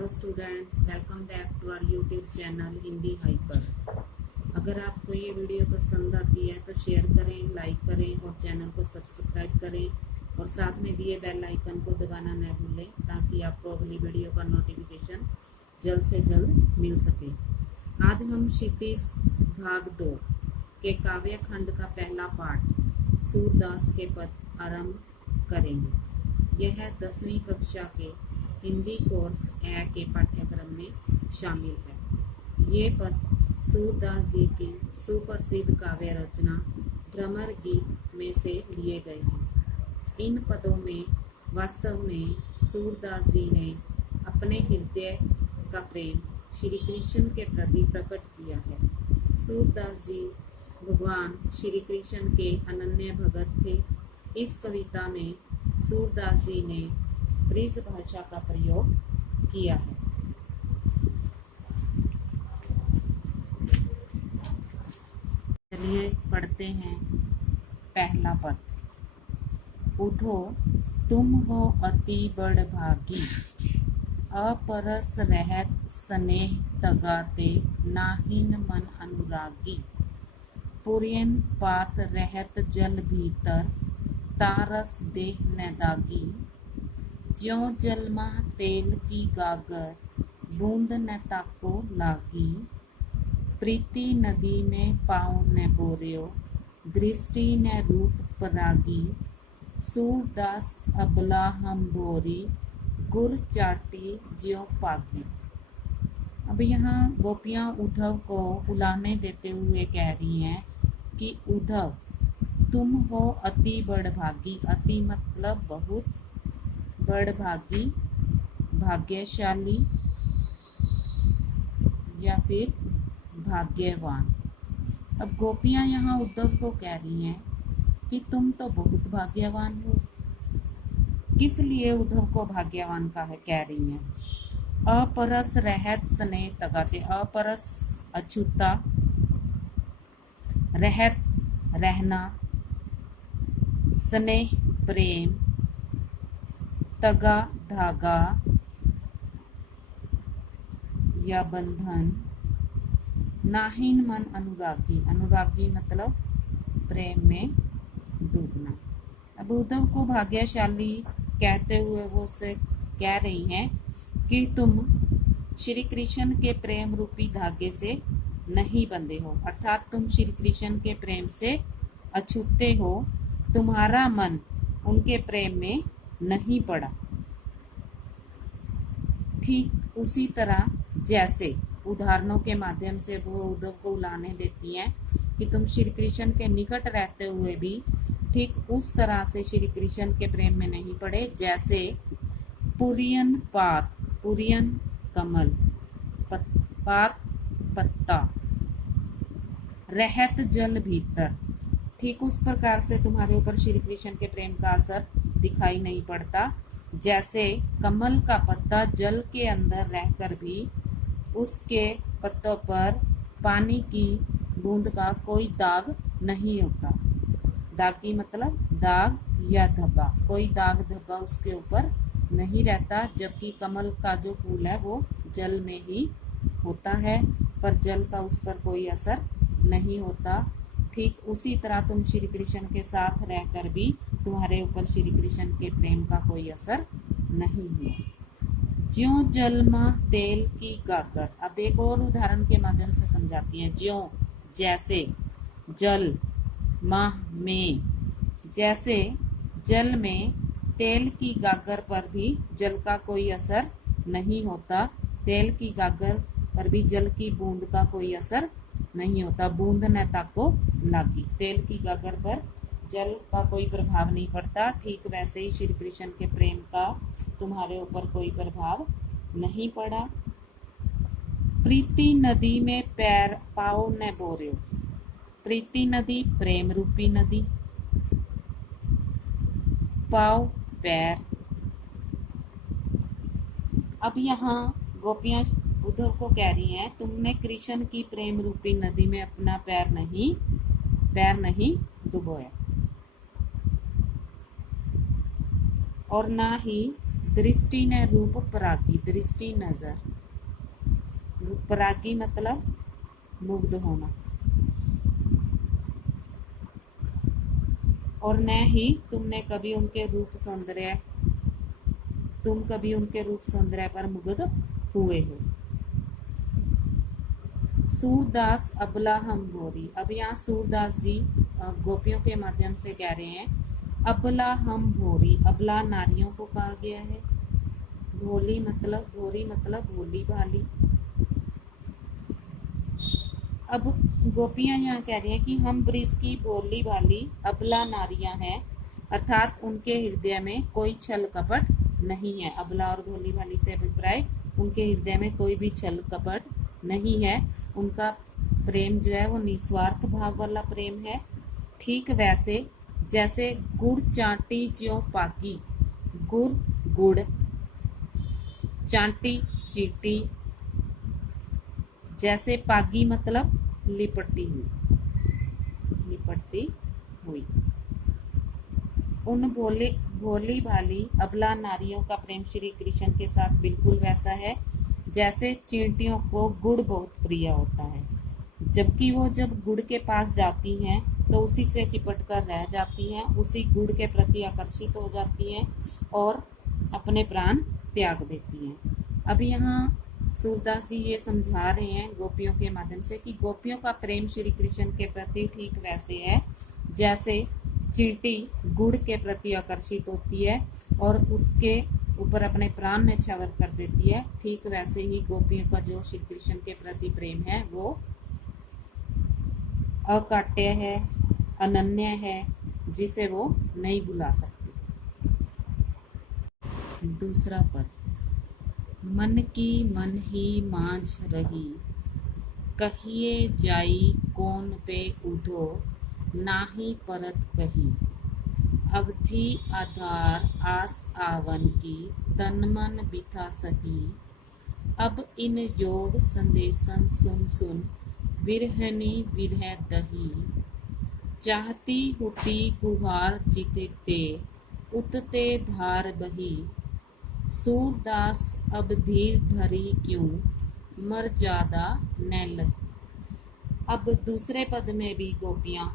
Hello students, welcome back to our YouTube channel Hindi Hyper. अगर आपको ये वीडियो पसंद आती है तो शेयर करें, लाइक करें और चैनल को सब्सक्राइब करें और साथ में दिए बेल आइकन को दबाना न भूलें ताकि आपको अगली वीडियो का नोटिफिकेशन जल्द से जल्द मिल सके। आज हम क्षितिज भाग 2 के काव्य खंड का पहला पाठ सूरदास के पद आरंभ करेंगे। यह 10वीं कक्षा के हिंदी कोर्स ए के पाठ्यक्रम में शामिल है। ये पद सूरदास जी की सुप्रसिद्ध काव्य रचना भ्रमर गीत में से लिए गए हैं। इन पदों में वास्तव में सूरदास जी ने अपने हृदय का प्रेम श्री कृष्ण के प्रति प्रकट किया है। सूरदास जी भगवान श्री कृष्ण के अनन्य भगत थे। इस कविता में सूरदास जी ने ब्रिज भाषा का प्रयोग किया है। चलिए पढ़ते हैं पहला पद। उठो तुम हो अति बड़ भागी, अपरस रहत स्नेह तगाते, नाहिन मन अनुरागी। पुरियन पात रहत जल भीतर, तारस देह न दागी। ज्यों जलमा तेल की गागर, बूंद न ताको लागी। प्रीति नदी में पाँव न बोर्यो, दृष्टि न रूप परागी। सूरदास अबला हम बोरी, गुर चाटी ज्यों पागी। अब यहाँ गोपियाँ उद्धव को उलाहने देते हुए कह रही हैं कि उद्धव तुम हो अति बड़भागी। अति मतलब बहुत, बड़भागी भाग्यशाली या फिर भाग्यवान। अब गोपियाँ यहाँ उद्धव को कह रही हैं कि तुम तो बहुत भाग्यवान हो। किस लिए उद्धव को भाग्यवान कह रही हैं? अपरस रहत स्नेह तगाते। अपरस अछूता, रहत रहना, स्नेह प्रेम, तगा धागा या बंधन, नाहिन मन अनुरागी। अनुरागी मतलब प्रेम में डूबना। अब उद्धव को भाग्यशाली कहते हुए वो से कह रही हैं कि तुम श्री कृष्ण के प्रेम रूपी धागे से नहीं बंधे हो, अर्थात तुम श्री कृष्ण के प्रेम से अछूते हो। तुम्हारा मन उनके प्रेम में नहीं पड़ा। ठीक उसी तरह जैसे उदाहरणों के माध्यम से वो उद्धव को उलाहने देती हैं कि तुम श्री कृष्ण के निकट रहते हुए भी ठीक उस तरह से श्री कृष्ण के प्रेम में नहीं पड़े जैसे पुरियन पात, पुरियन कमल, पात पत्ता, रहत जल भीतर, ठीक उस प्रकार से तुम्हारे ऊपर श्री कृष्ण के प्रेम का असर दिखाई नहीं पड़ता जैसे कमल का पत्ता जल के अंदर रहकर भी उसके पत्तों पर पानी की बूंद का कोई दाग नहीं होता। दागी मतलब दाग या धब्बा, कोई दाग धब्बा उसके ऊपर नहीं रहता, जबकि कमल का जो फूल है वो जल में ही होता है पर जल का उस पर कोई असर नहीं होता। ठीक उसी तरह तुम श्री कृष्ण के साथ रहकर भी तुम्हारे ऊपर श्री कृष्ण के प्रेम का कोई असर नहीं हुआ। ज्यों जलमा तेल की गागर। अब एक और उदाहरण के माध्यम से समझाती है। ज्यों जैसे, जल माह में, जैसे जल में तेल की गागर पर भी जल का कोई असर नहीं होता। तेल की गागर पर भी जल की बूंद का कोई असर नहीं होता। बूंद न ताको लागी। तेल की गागर पर जल का कोई प्रभाव नहीं पड़ता। ठीक वैसे ही श्री कृष्ण के प्रेम का तुम्हारे ऊपर कोई प्रभाव नहीं पड़ा। प्रीति नदी में पैर पाओ न बोर्यो। प्रीति नदी प्रेम रूपी नदी, पाओ पैर। अब यहाँ गोपियाँ उद्धव को कह रही हैं तुमने कृष्ण की प्रेम रूपी नदी में अपना पैर नहीं डुबोया और ना ही दृष्टि ने रूप परागी, दृष्टि नजर, परागी मतलब मुग्ध होना। और न ही तुमने कभी उनके रूप सौंदर्य, तुम कभी उनके रूप सौंदर्य पर मुग्ध हुए हो। सूरदास अबला हम भोरी, अब यहाँ सूरदास जी गोपियों के माध्यम से कह रहे हैं अबला हम भोरी, अबला नारियों को कहा गया है। भोली मतलब, भोरी मतलब भोली भाली। अब गोपियां यहाँ कह रही हैं कि हम ब्रिज की भोली भाली अबला नारियां हैं, अर्थात उनके हृदय में कोई छल कपट नहीं है। अबला और भोली भाली से अभिप्राय उनके हृदय में कोई भी छल कपट नहीं है। उनका प्रेम जो है वो निस्वार्थ भाव वाला प्रेम है। ठीक वैसे जैसे गुड़ चाटी ज्यों पाकी, गुड़ गुड़, चाटी चीटी, जैसे पागी मतलब लिपटती हुई, लिपटती हुई। उन भोली भाली अबला नारियों का प्रेम श्री कृष्ण के साथ बिल्कुल वैसा है जैसे चींटियों को गुड़ बहुत प्रिय होता है, जबकि वो जब गुड़ के पास जाती हैं तो उसी से चिपट कर रह जाती हैं, उसी गुड़ के प्रति आकर्षित हो जाती हैं और अपने प्राण त्याग देती हैं। अब यहाँ सूरदास जी ये समझा रहे हैं गोपियों के माध्यम से कि गोपियों का प्रेम श्री कृष्ण के प्रति ठीक वैसे है जैसे चींटी गुड़ के प्रति आकर्षित होती है और उसके ऊपर अपने प्राण न्यौछावर कर देती है। ठीक वैसे ही गोपियों का जो श्री कृष्ण के प्रति प्रेम है वो अकाट्य है, अनन्य है, जिसे वो नहीं भुला सकती। दूसरा पद, मन की मन ही मांझ रही, कहिए जाई कौन पे उधो, नाही परत कही। अवधि आधार आस आवन की, तन मन बिथा सही। अब इन योग संदेशन सुन सुन, विरहनी विरह दही। चाहती हुती गुहार चिते, उतते धार बही। सूरदास अब धीर धरी क्यों, मर ज्यादा न लही। अब दूसरे पद में भी गोपियां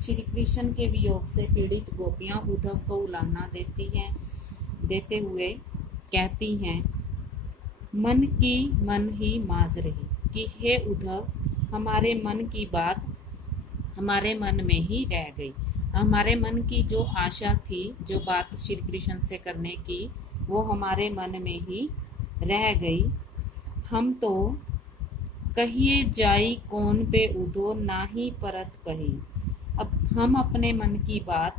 श्री कृष्ण के वियोग से पीड़ित गोपियां उद्धव को उलाहना देते हुए कहती हैं, मन की मन ही माज रही, कि हे उद्धव हमारे मन की बात हमारे मन में ही रह गई। हमारे मन की जो आशा थी, जो बात श्री कृष्ण से करने की, वो हमारे मन में ही रह गई। हम तो कहिए जाई कौन पे उधो, ना ही परत कही। अब हम अपने मन की बात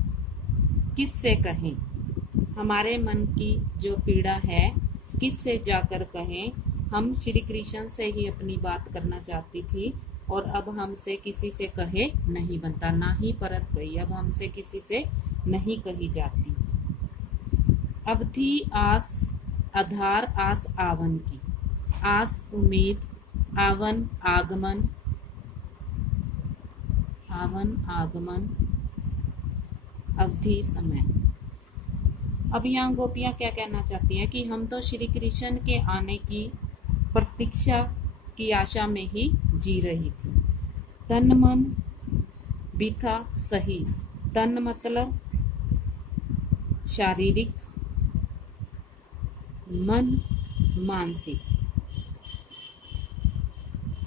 किससे कहें, हमारे मन की जो पीड़ा है किससे जाकर कहें। हम श्री कृष्ण से ही अपनी बात करना चाहती थी और अब हमसे किसी से कहे नहीं बनता, ना ही परत कही, अब हमसे किसी से नहीं कही जाती। अब थी आस आधार आस आवन की, आस उम्मीद, आवन आगमन, आवन आगमन, अवधि समय। अब यहाँ गोपियाँ क्या कहना चाहती हैं कि हम तो श्री कृष्ण के आने की प्रतीक्षा की आशा में ही जी रही थी। तन मन बिथा सही, तन मतलब शारीरिक, मन मानसिक।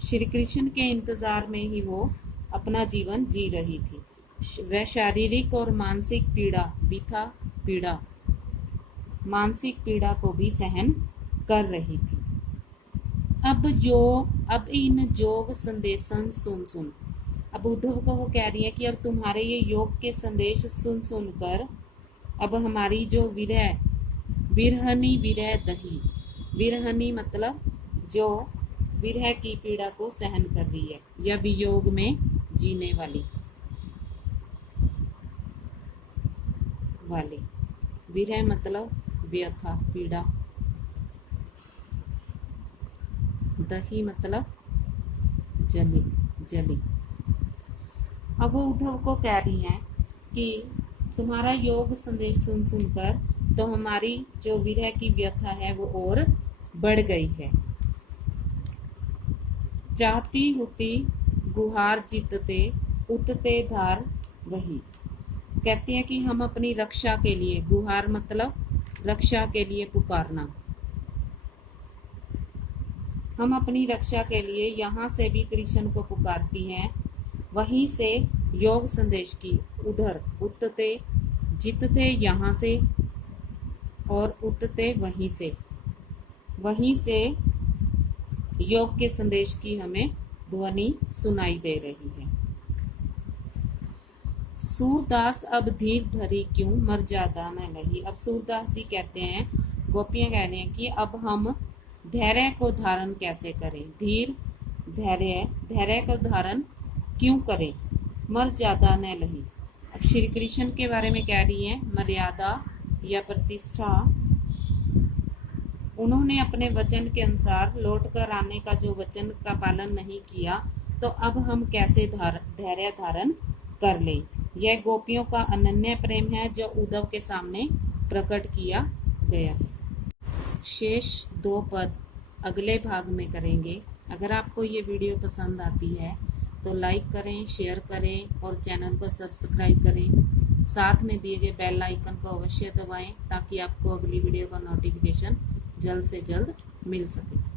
श्री कृष्ण के इंतजार में ही वो अपना जीवन जी रही थी। वह शारीरिक और मानसिक पीड़ा, बिथा पीड़ा, मानसिक पीड़ा को भी सहन कर रही थी। अब इन योग संदेशन सुन सुन, अब उद्धव को वो कह रही है कि अब तुम्हारे ये योग के संदेश सुन सुन कर अब हमारी जो विरह, विरहनी विरह दही, विरहनी मतलब जो विरह की पीड़ा को सहन कर रही है या वियोग में जीने वाली, विरह मतलब व्यथा पीड़ा, दही मतलब जली। अब वो उद्धव को कह रही हैं कि तुम्हारा योग संदेश सुन सुनकर तो हमारी जो विरह की व्यथा है वो और बढ़ गई है। चाहती हुती गुहार जीतते उतते धार वही। कहते हैं कि हम अपनी रक्षा के लिए, गुहार मतलब रक्षा के लिए पुकारना, हम अपनी रक्षा के लिए यहाँ से भी कृष्ण को पुकारती हैं, वहीं से योग संदेश की उधर उतते, जीतते यहाँ से और उतते वहीं से योग के संदेश की हमें ध्वनि सुनाई दे रही है। सूरदास अब धीर धरी क्यों मर्यादा न लही। अब सूरदास जी कहते हैं, गोपियां कह रही हैं कि अब हम धैर्य को धारण कैसे करें, धैर्य को धारण क्यों करें, मर्यादा न लही। अब श्री कृष्ण के बारे में कह रही है, मर्यादा या प्रतिष्ठा, उन्होंने अपने वचन के अनुसार लौट कर आने का जो वचन का पालन नहीं किया, तो अब हम कैसे धैर्य धारण कर लें। यह गोपियों का अनन्य प्रेम है जो उद्धव के सामने प्रकट किया गया है। शेष 2 पद अगले भाग में करेंगे। अगर आपको ये वीडियो पसंद आती है तो लाइक करें, शेयर करें और चैनल को सब्सक्राइब करें। साथ में दिए गए बेल आइकन को अवश्य दबाएं ताकि आपको अगली वीडियो का नोटिफिकेशन जल्द से जल्द मिल सके।